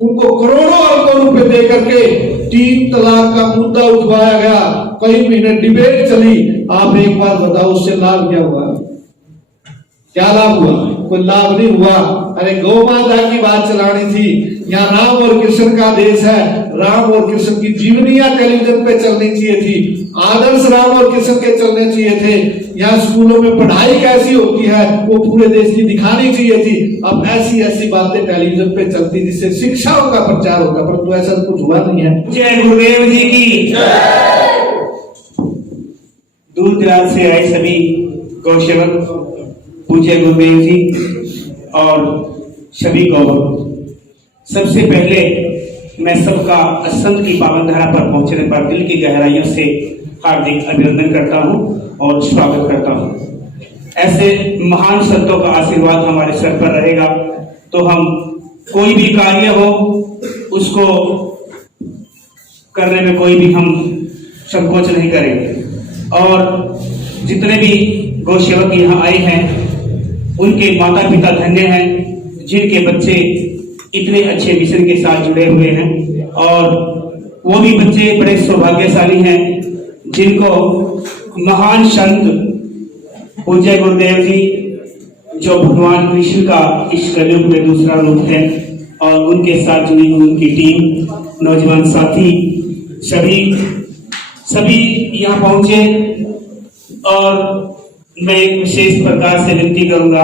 उनको करोड़ों अरबों रुपए दे करके 3 तलाक का मुद्दा उठवाया गया, कई महीने डिबेट चली। आप एक बार बताओ उससे लाभ क्या हुआ? क्या लाभ हुआ? कोई लाभ नहीं हुआ। अरे गौ माता की बात चलानी थी। यहाँ राम और कृष्ण का देश है, राम और कृष्ण की जीवनियां टेलीविजन पे चलनी चाहिए थी, आदर्श राम और कृष्ण के चलने चाहिए थे। यहाँ स्कूलों में पढ़ाई कैसी होती है वो पूरे देश की दिखानी चाहिए थी। अब ऐसी ऐसी बातें टेलीविजन पे चलती जिससे शिक्षाओं का प्रचार होता, परंतु ऐसा कुछ हुआ नहीं है। जय गुरुदेव जी की। दूर दराज से आए सभी गौ सेवक, पूज्य गुरुदेव जी और सभी गौ, सबसे पहले मैं सबका संत की पावन धारा पर पहुंचने पर दिल की गहराइयों से हार्दिक अभिनंदन करता हूं और स्वागत करता हूं। ऐसे महान संतों का आशीर्वाद हमारे सर पर रहेगा तो हम कोई भी कार्य हो उसको करने में कोई भी हम संकोच नहीं करेंगे। और जितने भी गौ सेवक यहाँ आए हैं उनके माता पिता धन्य हैं जिनके बच्चे इतने अच्छे मिशन के साथ जुड़े हुए हैं, और वो भी बच्चे बड़े सौभाग्यशाली हैं जिनको महान संत पूज्य गुरुदेव जी जो भगवान कृष्ण का इस कलयुग में दूसरा रूप है और उनके साथ जुड़ी हुई उनकी टीम, नौजवान साथी सभी यहाँ पहुंचे। और मैं एक विशेष प्रकार से विनती करूंगा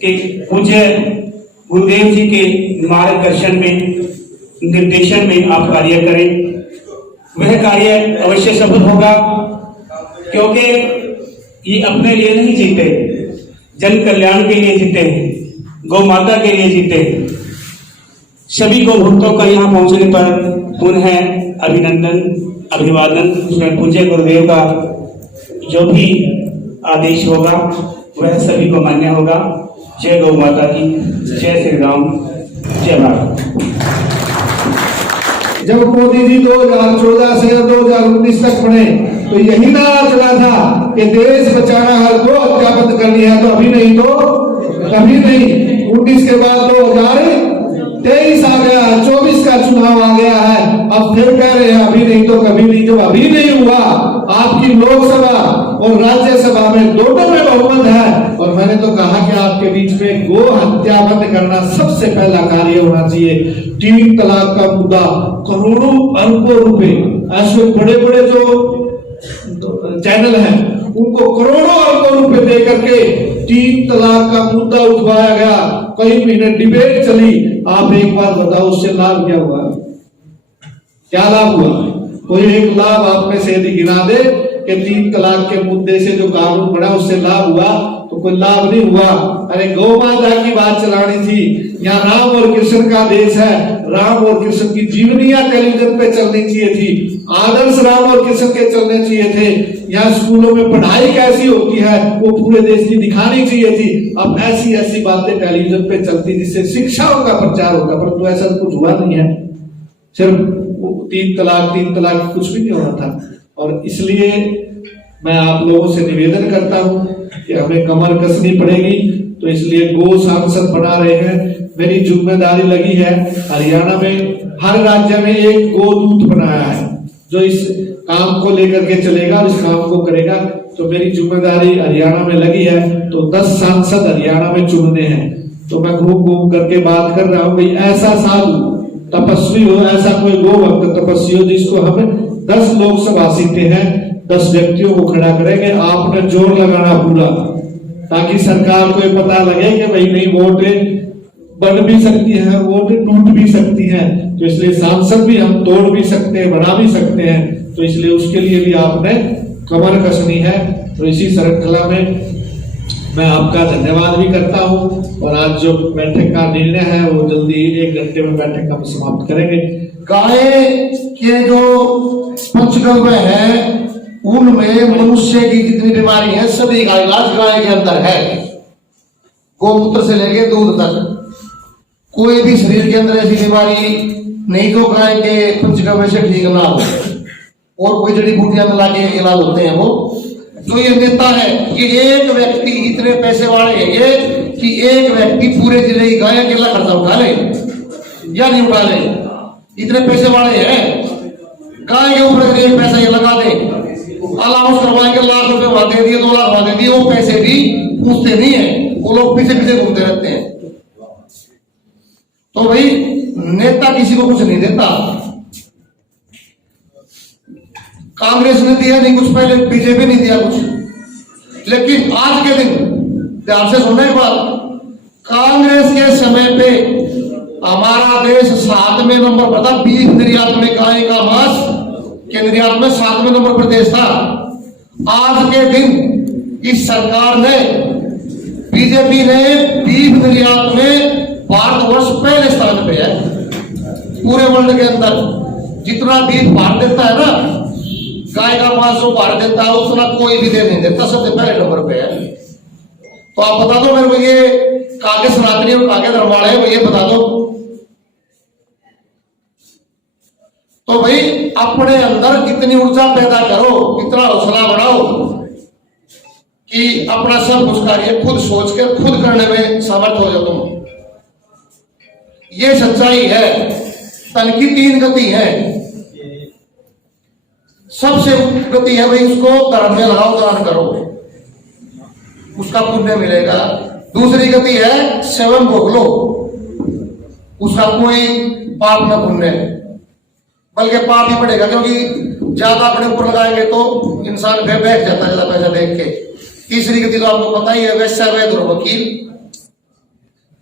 कि पूज्य गुरुदेव जी के मार्गदर्शन में, निर्देशन में आप कार्य करें। वह कार्य अवश्य सफल होगा, क्योंकि ये अपने लिए नहीं जीते, जन कल्याण के लिए जीते हैं, गौ माता के लिए जीते हैं। सभी गौ भक्तों का यहाँ पहुंचने पर पुनः अभिनंदन, अभिवादन। उसमें पूज्य गुरुदेव का जो भी आदेश होगा वह सभी को मान्य होगा। जय गौ माता की, जय श्री राम, जय भारत। जब मोदी जी 2014 से 2019 तक बने तो यही नारा चला था कि देश बचाना है, गौ हत्या बंद करनी है, तो अभी नहीं तो कभी नहीं। 19 के बाद 2023 आ गया, 24 का चुनाव आ गया है, अब फिर कह रहे हैं अभी नहीं तो कभी नहीं। जब अभी नहीं हुआ, आपकी लोकसभा और राज्यसभा में दोनों में बहुमत है, और मैंने तो कहा कि आपके बीच में गो हत्या बंद करना सबसे पहला कार्य होना चाहिए। 3 तलाक का मुद्दा, करोड़ों अरबों रुपए, ऐसे बड़े बड़े जो चैनल हैं उनको करोड़ों अरबों रुपए दे करके 3 तलाक का मुद्दा उठवाया गया, कई महीने डिबेट चली। आप एक बार बताओ उससे लाभ क्या हुआ? क्या लाभ हुआ? कोई एक लाभ आप में से यदि गिना दे कि 3 तलाक के मुद्दे से जो कानून बना उससे लाभ हुआ, तो कोई लाभ नहीं हुआ। अरे गौ माता की बात चलानी थी। यहाँ राम और कृष्ण का देश है, राम और कृष्ण की जीवनियां टेलीविजन पे चलनी चाहिए थी, आदर्श राम और कृष्ण के चलने चाहिए थे। यहाँ स्कूलों में पढ़ाई कैसी होती है वो पूरे देश की दिखानी चाहिए थी। अब ऐसी ऐसी बातें टेलीविजन पे चलती जिससे शिक्षाओं का प्रचार होता, परंतु ऐसा कुछ हुआ नहीं है। सिर्फ 3 तलाक कुछ भी नहीं होना था। और इसलिए मैं आप लोगों से निवेदन करता हूं कि हमें कमर कसनी पड़ेगी। तो इसलिए गो सांसद बना रहे हैं, मेरी जिम्मेदारी लगी है। हरियाणा में हर राज्य में एक गो दूत बनाया है जो इस काम को लेकर के चलेगा, इस काम को करेगा। तो मेरी जिम्मेदारी हरियाणा में लगी है, तो 10 सांसद हरियाणा में चुनने हैं। तो मैं घूम घूम करके बात कर रहा हूँ, भाई ऐसा साधु तपस्वी हो, ऐसा कोई गो भक्त तपस्वी हो जिसको हमें 10 लोकसभा सीटें हैं, 10 व्यक्तियों को खड़ा करेंगे। आपने जोर लगाना पूरा, ताकि सरकार को पता लगे कि भाई नहीं, वोट बढ़ भी सकती है, वोट टूट भी सकती है। तो इसलिए सांसद भी हम तोड़ भी सकते हैं, बढ़ा भी सकते हैं। तो इसलिए उसके लिए भी आपने कमर कसनी है। तो इसी श्रृंखला में मैं आपका धन्यवाद भी करता हूं। और आज जो बैठक का निर्णय है वो जल्दी 1 घंटे में बैठक हम समाप्त करेंगे। गाय के जो पंचगव्य है उनमें मनुष्य की जितनी बीमारी है सभी का इलाज गाय के अंदर है। गोमूत्र से लेके दूध तक कोई भी शरीर के अंदर ऐसी बीमारी नहीं जो गाय के पंचगव्य से ठीक ना हो। और कोई जड़ी बूटियां मिला के इलाज होते हैं। वो जो ये नेता है कि एक व्यक्ति, इतने पैसे वाले हैं ये कि एक व्यक्ति पूरे जिले की गाय अकेला खर्चा उठा ले। या नहीं उठा ले? इतने पैसे वाले हैं, गाय के ऊपर एक पैसा ये लगा दे, अलाउंस करवाएंगे, लाख रुपए वहां दे दिए, 2 लाख वहां दे दिए, वो पैसे भी पूछते नहीं है, वो लोग पीछे पीछे घूमते रहते हैं। तो भाई नेता किसी को कुछ नहीं देता, कांग्रेस ने दिया नहीं कुछ, पहले बीजेपी नहीं दिया कुछ, लेकिन आज के दिन ध्यान से सुनना एक बात, कांग्रेस के समय पे हमारा देश 7वें नंबर पर था बीफ निर्यात में, गाय का मांस के निर्यात में 7वें नंबर पर देश था। आज के दिन इस सरकार ने, बीजेपी ने बीफ निर्यात में भारतवर्ष पहले स्थान पे है पूरे वर्ल्ड के अंदर। जितना बीफ भारत देता है ना, गाय का मांस वो भारत देता है, उतना कोई भी दे नहीं देता, सबसे पहले नंबर पे है। तो आप बता दो मेरे को, ये कागे सनातनी और कागे धर्माड़े हैं, ये बता दो। तो भाई अपने अंदर इतनी ऊर्जा पैदा करो, इतना हौसला बढ़ाओ कि अपना सब कुछ कार्य खुद सोच कर खुद करने में समर्थ हो जाओ तुम। ये सच्चाई है। तन की 3 गति है, सबसे गति है भाई उसको धर्म में लगाओ, दान करो, उसका पुण्य मिलेगा। दूसरी गति है सेवन भोग लो, उसका कोई पाप न पुण्य, बल्कि पाप ही पड़ेगा, क्योंकि ज्यादा अपने ऊपर लगाएंगे तो इंसान बैठ जाता है ज्यादा पैसा देख के। तीसरी गति तो आपको पता ही है, वैश्य वैद्य और वकील,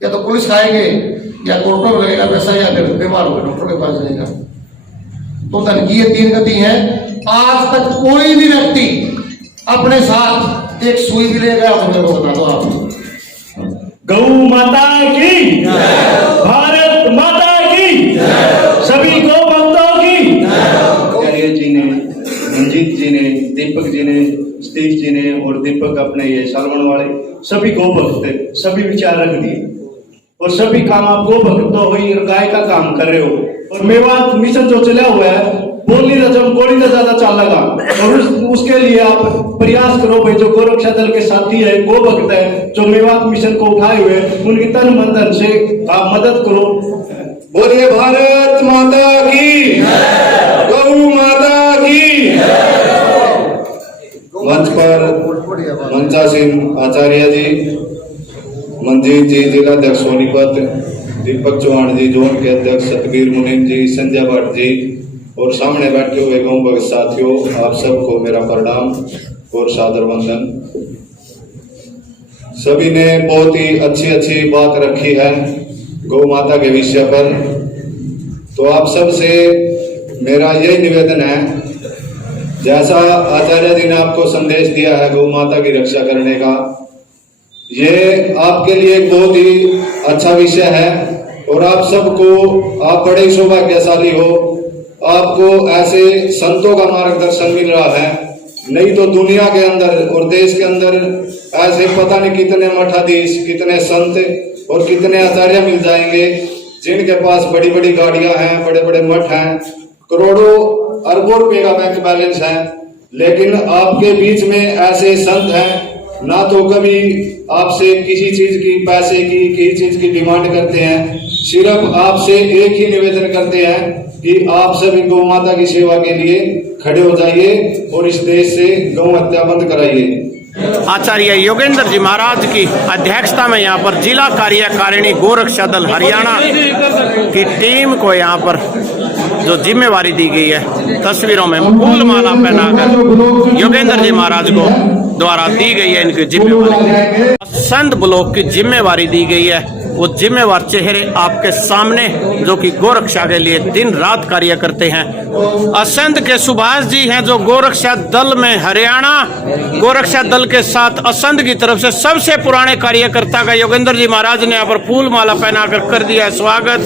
या तो पुलिस खाएंगे या कोर्टों में लगेगा पैसा, या फिर बीमार होकर डॉक्टर के पास जाएगा। तो धन की ये 3 गति है। आज तक कोई भी व्यक्ति अपने साथ एक सुई भी ले गया तो मेरे को बता दो आप। गौ माता की, भारत माता की, सभी गौ भक्तों की। आचार्य जी ने, मंजीत जी ने, दीपक जी ने, स्टीव जी ने और दीपक अपने ये सालवन वाले सभी गौ भक्त थे, सभी विचार रख दिए और सभी काम आप गौ भक्त तो हुई और गाय का काम कर रहे हो। और मेवात मिशन जो चला हुआ है, बोली रजम गोली तो ज्यादा चाल लगा, और उसके लिए आप प्रयास करो भाई, जो गोरक्षा दल के साथी है, गो भक्त है, जो मेवात मिशन को उठाए हुए, उनकी तन मन धन से आप मदद करो। बोलिए भारत माता की, गौ माता की। मंच पर मंचासीन आचार्य जी, मंजीत जी जिलाध्यक्ष सोनीपत, दीपक चौहान जी जोन के अध्यक्ष, सतबीर मुनीम जी, संजय भट्ट जी और सामने बैठे हुए गौ भक्त साथियों, आप सबको मेरा प्रणाम और सादर वंदन। सभी ने बहुत ही अच्छी बात रखी है गौ माता के विषय पर। तो आप सबसे मेरा यही निवेदन है, जैसा आचार्य जी ने आपको संदेश दिया है गौ माता की रक्षा करने का, ये आपके लिए एक बहुत ही अच्छा विषय है और आप सबको, आप बड़े ही सौभाग्यशाली हो, आपको ऐसे संतों का मार्गदर्शन मिल रहा है। नहीं तो दुनिया के अंदर और देश के अंदर ऐसे पता नहीं कितने मठाधीश, कितने संत और कितने आचार्य मिल जाएंगे जिनके पास बड़ी बड़ी गाड़ियां हैं, बड़े बड़े मठ हैं, करोड़ों अरबों रुपए का बैंक बैलेंस है, लेकिन आपके बीच में ऐसे संत हैं ना तो कभी आपसे किसी चीज की, पैसे की, किसी चीज की डिमांड करते हैं, सिर्फ आपसे एक ही निवेदन करते हैं कि आप सभी गौ माता की सेवा के लिए खड़े हो जाइए और इस देश से गौ हत्या बंद कराइए। आचार्य योगेंद्र जी महाराज की अध्यक्षता में यहाँ पर जिला कार्यकारिणी गोरक्षा दल हरियाणा की टीम को यहाँ पर जो जिम्मेवारी दी गई है, तस्वीरों में फूल माला पहनाकर योगेंद्र जी महाराज को द्वारा दी गई है इनकी जिम्मेवारी, संत ब्लॉक की जिम्मेवारी दी गई है। वो जिम्मेवार चेहरे आपके सामने जो कि गोरक्षा के लिए दिन रात कार्य करते हैं। असंध के सुभाष जी हैं जो गोरक्षा दल में हरियाणा गोरक्षा दल के साथ असंध की तरफ से सबसे पुराने कार्यकर्ता का योगेंद्र जी महाराज ने यहाँ पर फूल माला पहनाकर कर दिया स्वागत।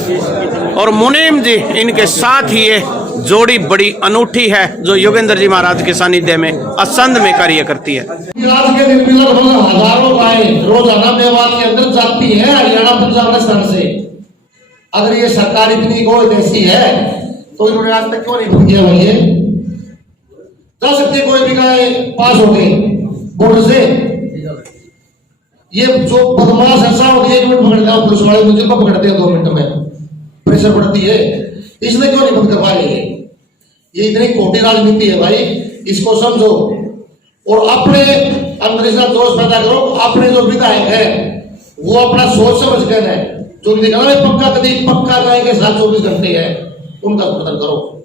और मुनीम जी इनके साथ ही ये जोड़ी बड़ी अनूठी है जो योगेंद्र जी महाराज के सानिध्य में असंध में कार्य करती है। आज के दिन में लगभग हजारों गायें रोजाना मेवात के अंदर जाती है हरियाणा पंजाब राजस्थान से। अगर ये सरकार इतनी गौ देसी है तो इन्होंने आज तक क्यों नहीं भूल किया? भैया जा सकती कोई भी गाय पास हो गई बॉर्डर से, ये जो बदमाश ऐसा हो गया 1 मिनट पकड़ लिया पुलिस वाले, मुझे को पकड़ते हैं 2 मिनट में, प्रेशर बढ़ती है, इसलिए क्यों नहीं बंद कर पा रही है? ये इतनी खोटी राजनीति है भाई, इसको समझो और अपने अंदर इसका जोश पैदा करो। अपने जो विधायक है वो अपना सोच समझ कर है, जो निकला पक्का कभी पक्का गाय के साथ 24 घंटे है, उनका समर्थन करो।